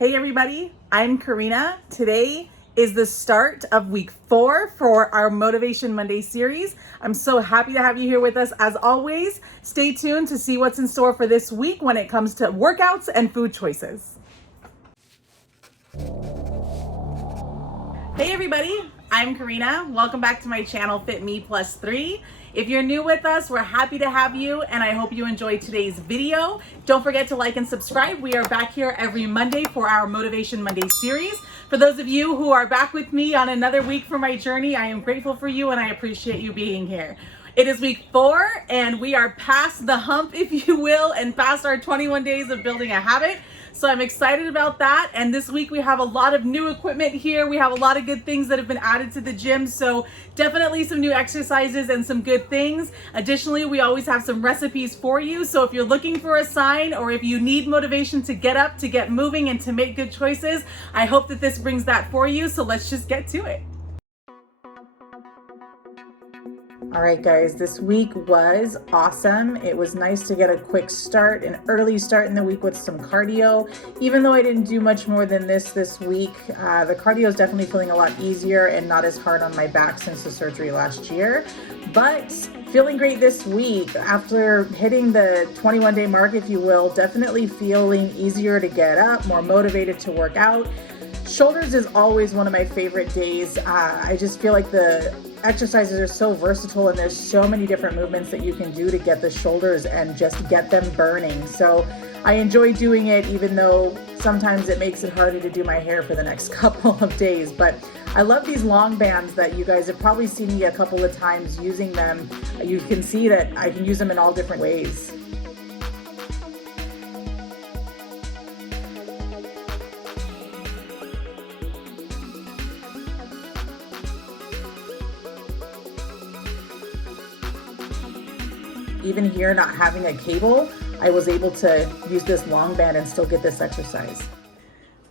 Hey everybody, I'm Karina. Today is the start of week 4 for our Motivation Monday series. I'm so happy to have you here with us. As always, stay tuned to see what's in store for this week when it comes to workouts and food choices. Hey everybody, I'm Karina. Welcome back to my channel, Fit Me Plus 3. If you're new with us, we're happy to have you, and I hope you enjoyed today's video. Don't forget to like and subscribe. We are back here every Monday for our Motivation Monday series. For those of you who are back with me on another week for my journey, I am grateful for you and I appreciate you being here. It is week 4 and we are past the hump, if you will, and past our 21 days of building a habit. So I'm excited about that. And this week we have a lot of new equipment here. We have a lot of good things that have been added to the gym. So definitely some new exercises and some good things. Additionally, we always have some recipes for you. So if you're looking for a sign or if you need motivation to get up, to get moving and to make good choices, I hope that this brings that for you. So let's just get to it. All right, guys, this week was awesome. It was nice to get a quick start, an early start in the week with some cardio. Even though I didn't do much more than this week, the cardio is definitely feeling a lot easier and not as hard on my back since the surgery last year. But feeling great this week after hitting the 21-day mark, if you will, definitely feeling easier to get up, more motivated to work out. Shoulders is always one of my favorite days. I just feel like the exercises are so versatile and there's so many different movements that you can do to get the shoulders and just get them burning. So I enjoy doing it, even though sometimes it makes it harder to do my hair for the next couple of days. But I love these long bands that you guys have probably seen me a couple of times using them. You can see that I can use them in all different ways. Even here, not having a cable, I was able to use this long band and still get this exercise.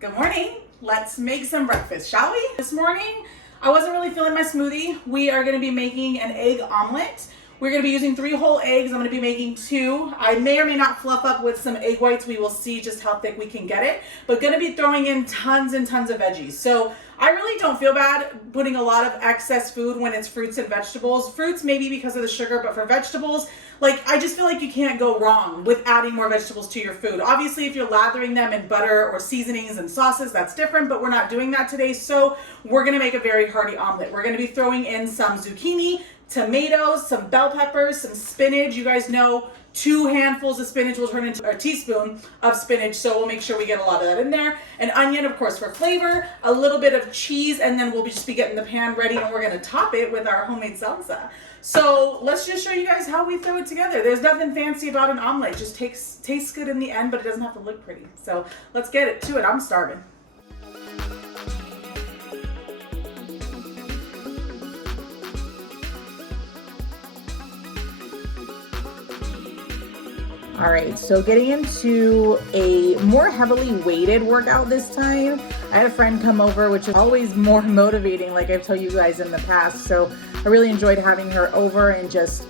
Good morning. Let's make some breakfast, shall we? This morning, I wasn't really feeling my smoothie. We are gonna be making an egg omelet. We're gonna be using 3 whole eggs. I'm gonna be making 2. I may or may not fluff up with some egg whites. We will see just how thick we can get it, but gonna be throwing in tons and tons of veggies. So I really don't feel bad putting a lot of excess food when it's fruits and vegetables. Fruits maybe because of the sugar, but for vegetables, like I just feel like you can't go wrong with adding more vegetables to your food. Obviously, if you're lathering them in butter or seasonings and sauces, that's different, but we're not doing that today. So we're gonna make a very hearty omelet. We're gonna be throwing in some zucchini, tomatoes, some bell peppers, some spinach. You guys know 2 handfuls of spinach will turn into a teaspoon of spinach, so we'll make sure we get a lot of that in there. An onion, of course, for flavor, a little bit of cheese, and then we'll just be getting the pan ready, and we're gonna top it with our homemade salsa. So let's just show you guys how we throw it together. There's nothing fancy about an omelet. It just tastes good in the end, but it doesn't have to look pretty. So let's get it to it. I'm starving. All right, so getting into a more heavily weighted workout this time. I had a friend come over, which is always more motivating, like I've told you guys in the past. So I really enjoyed having her over and just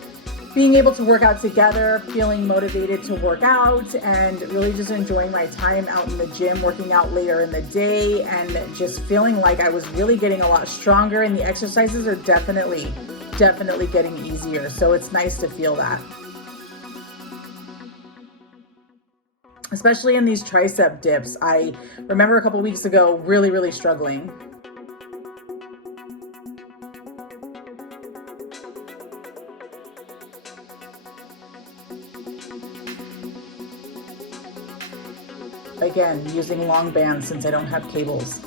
being able to work out together, feeling motivated to work out, and really just enjoying my time out in the gym, working out later in the day, and just feeling like I was really getting a lot stronger, and the exercises are definitely getting easier. So it's nice to feel that. Especially in these tricep dips. I remember a couple weeks ago really struggling. Again, using long bands since I don't have cables.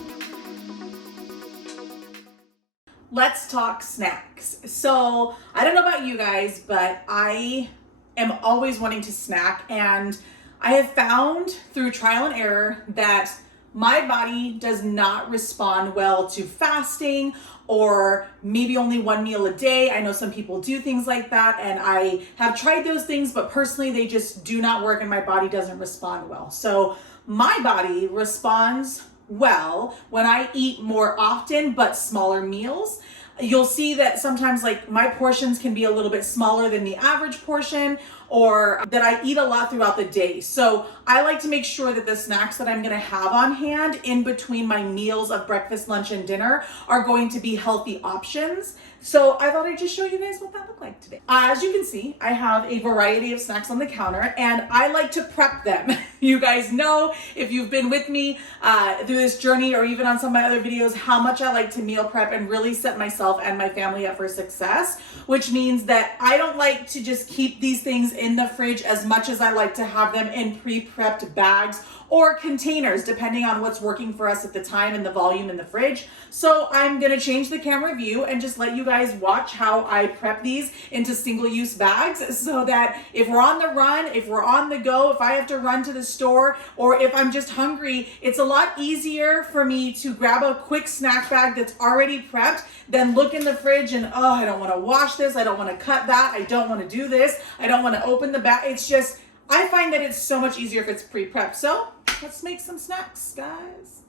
Let's talk snacks. So I don't know about you guys, but I am always wanting to snack, and I have found through trial and error that my body does not respond well to fasting or maybe only 1 meal a day. I know some people do things like that, and I have tried those things, but personally they just do not work and my body doesn't respond well. So my body responds well when I eat more often but smaller meals. You'll see that sometimes like my portions can be a little bit smaller than the average portion. or that I eat a lot throughout the day. So I like to make sure that the snacks that I'm gonna have on hand in between my meals of breakfast, lunch, and dinner are going to be healthy options. So I thought I'd just show you guys what that looked like today. As you can see, I have a variety of snacks on the counter, and I like to prep them. You guys know, if you've been with me through this journey, or even on some of my other videos, how much I like to meal prep and really set myself and my family up for success, which means that I don't like to just keep these things in the fridge as much as I like to have them in pre-prepped bags or containers, depending on what's working for us at the time and the volume in the fridge. So I'm gonna change the camera view and just let you guys watch how I prep these into single-use bags, so that if we're on the run, if we're on the go, if I have to run to the store, or if I'm just hungry, it's a lot easier for me to grab a quick snack bag that's already prepped than look in the fridge and, oh, I don't wanna wash this, I don't wanna cut that, I don't wanna do this, I don't wanna open the bag. It's just, I find that it's so much easier if it's pre-prepped. So let's make some snacks, guys.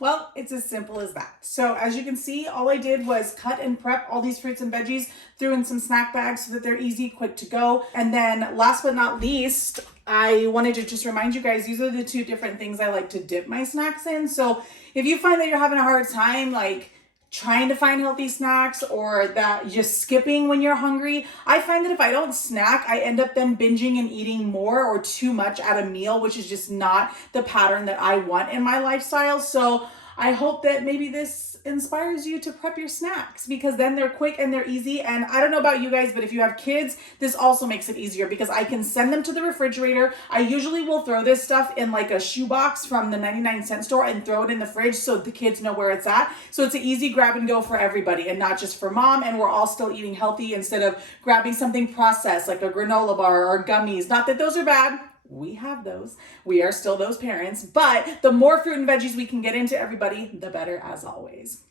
Well, it's as simple as that. So as you can see, all I did was cut and prep all these fruits and veggies, threw in some snack bags so that they're easy, quick to go. And then last but not least, I wanted to just remind you guys, these are the two different things I like to dip my snacks in. So if you find that you're having a hard time, like trying to find healthy snacks, or that just skipping when you're hungry, I find that if I don't snack, I end up then binging and eating more or too much at a meal, which is just not the pattern that I want in my lifestyle. So I hope that maybe this inspires you to prep your snacks, because then they're quick and they're easy. And I don't know about you guys, but if you have kids, this also makes it easier because I can send them to the refrigerator. I usually will throw this stuff in like a shoebox from the 99-cent store and throw it in the fridge so the kids know where it's at. So it's an easy grab and go for everybody and not just for mom. And we're all still eating healthy instead of grabbing something processed like a granola bar or gummies. Not that those are bad. We have those. We are still those parents, but the more fruit and veggies we can get into everybody, the better, as always.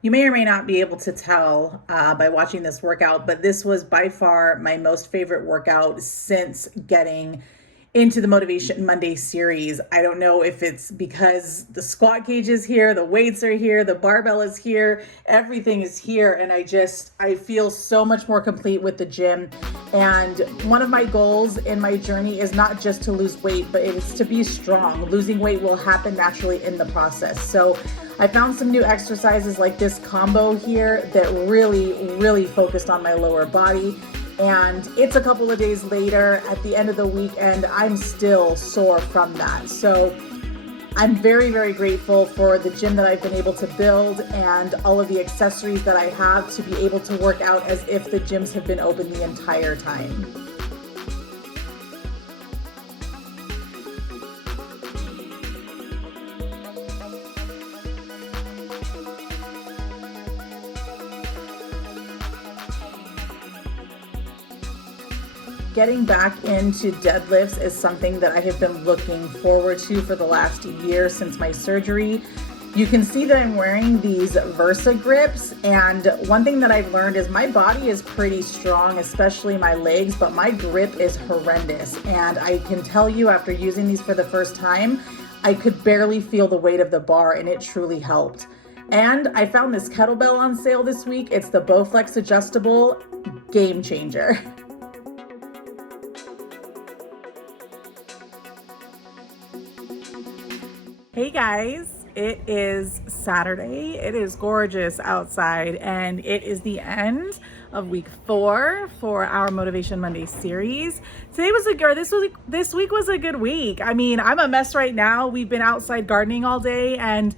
You may or may not be able to tell by watching this workout, but this was by far my most favorite workout since getting into the Motivation Monday series. I don't know if it's because the squat cage is here, the weights are here, the barbell is here, everything is here. And I feel so much more complete with the gym. And one of my goals in my journey is not just to lose weight, but it is to be strong. Losing weight will happen naturally in the process. So I found some new exercises like this combo here that really focused on my lower body. And it's a couple of days later at the end of the week, and I'm still sore from that. So I'm very grateful for the gym that I've been able to build and all of the accessories that I have to be able to work out as if the gyms have been open the entire time. Getting back into deadlifts is something that I have been looking forward to for the last year since my surgery. You can see that I'm wearing these Versa grips, and one thing that I've learned is my body is pretty strong, especially my legs, but my grip is horrendous. And I can tell you, after using these for the first time, I could barely feel the weight of the bar, and it truly helped. And I found this kettlebell on sale this week. It's the Bowflex adjustable, game changer. Hey guys, it is Saturday. It is gorgeous outside, and it is the end of week 4 for our Motivation Monday series. Today was this week was a good week. I mean, I'm a mess right now. We've been outside gardening all day, and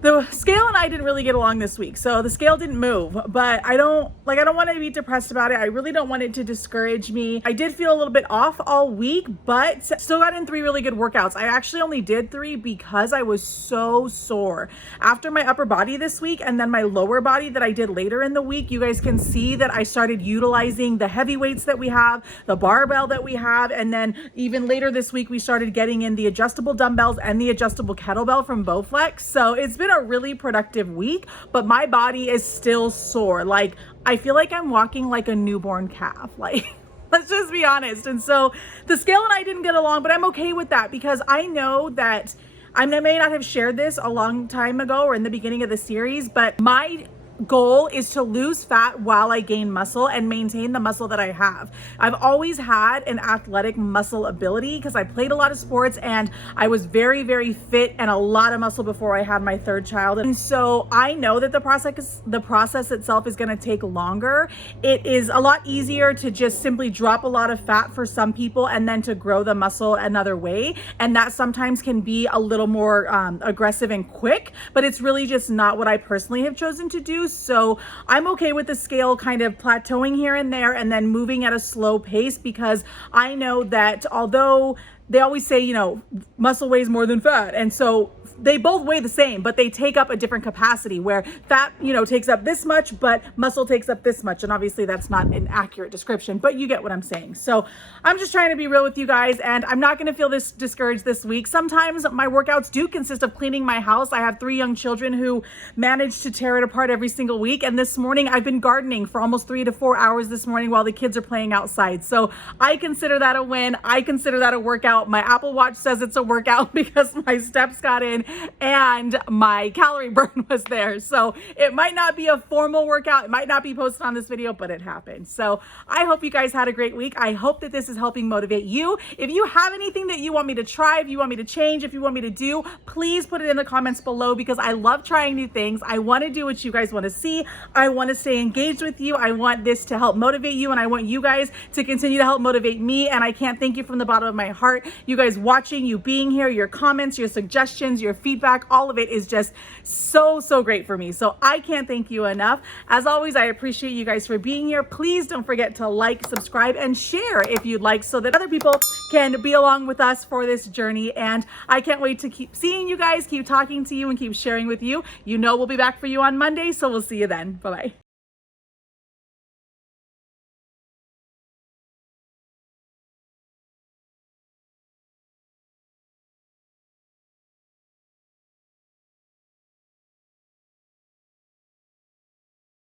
the scale and I didn't really get along this week. So the scale didn't move, but I don't want to be depressed about it. I really don't want it to discourage me. I did feel a little bit off all week, but still got in 3 really good workouts. I actually only did 3 because I was so sore after my upper body this week, and then my lower body that I did later in the week. You guys can see that I started utilizing the heavy weights that we have, the barbell that we have, and then even later this week, we started getting in the adjustable dumbbells and the adjustable kettlebell from Bowflex. So it's been a really productive week, but my body is still sore. Like, I feel like I'm walking like a newborn calf. Like, let's just be honest. And so the scale and I didn't get along, but I'm okay with that because I know that I may not have shared this a long time ago or in the beginning of the series, but my goal is to lose fat while I gain muscle and maintain the muscle that I have. I've always had an athletic muscle ability because I played a lot of sports and I was very, very fit and a lot of muscle before I had my third child. And so I know that the process itself is going to take longer. It is a lot easier to just simply drop a lot of fat for some people and then to grow the muscle another way. And that sometimes can be a little more aggressive and quick, but it's really just not what I personally have chosen to do. So I'm okay with the scale kind of plateauing here and there and then moving at a slow pace, because I know that although they always say, you know, muscle weighs more than fat, and so they both weigh the same, but they take up a different capacity, where fat, you know, takes up this much, but muscle takes up this much. And obviously that's not an accurate description, but you get what I'm saying. So I'm just trying to be real with you guys, and I'm not going to feel this discouraged this week. Sometimes my workouts do consist of cleaning my house. I have 3 young children who manage to tear it apart every single week. And this morning I've been gardening for almost 3 to 4 hours this morning while the kids are playing outside. So I consider that a win. I consider that a workout. My Apple Watch says it's a workout because my steps got in and my calorie burn was there. So it might not be a formal workout. It might not be posted on this video, but it happened. So I hope you guys had a great week. I hope that this is helping motivate you. If you have anything that you want me to try, if you want me to change, if you want me to do, please put it in the comments below, because I love trying new things. I want to do what you guys want to see. I want to stay engaged with you. I want this to help motivate you, and I want you guys to continue to help motivate me. And I can't thank you from the bottom of my heart. You guys watching, you being here, your comments, your suggestions, your feedback, all of it is just so great for me. So I can't thank you enough. As always, I appreciate you guys for being here. Please don't forget to like, subscribe, and share if you'd like, so that other people can be along with us for this journey. And I can't wait to keep seeing you guys, keep talking to you, and keep sharing with you. You know we'll be back for you on Monday, so we'll see you then. Bye-bye.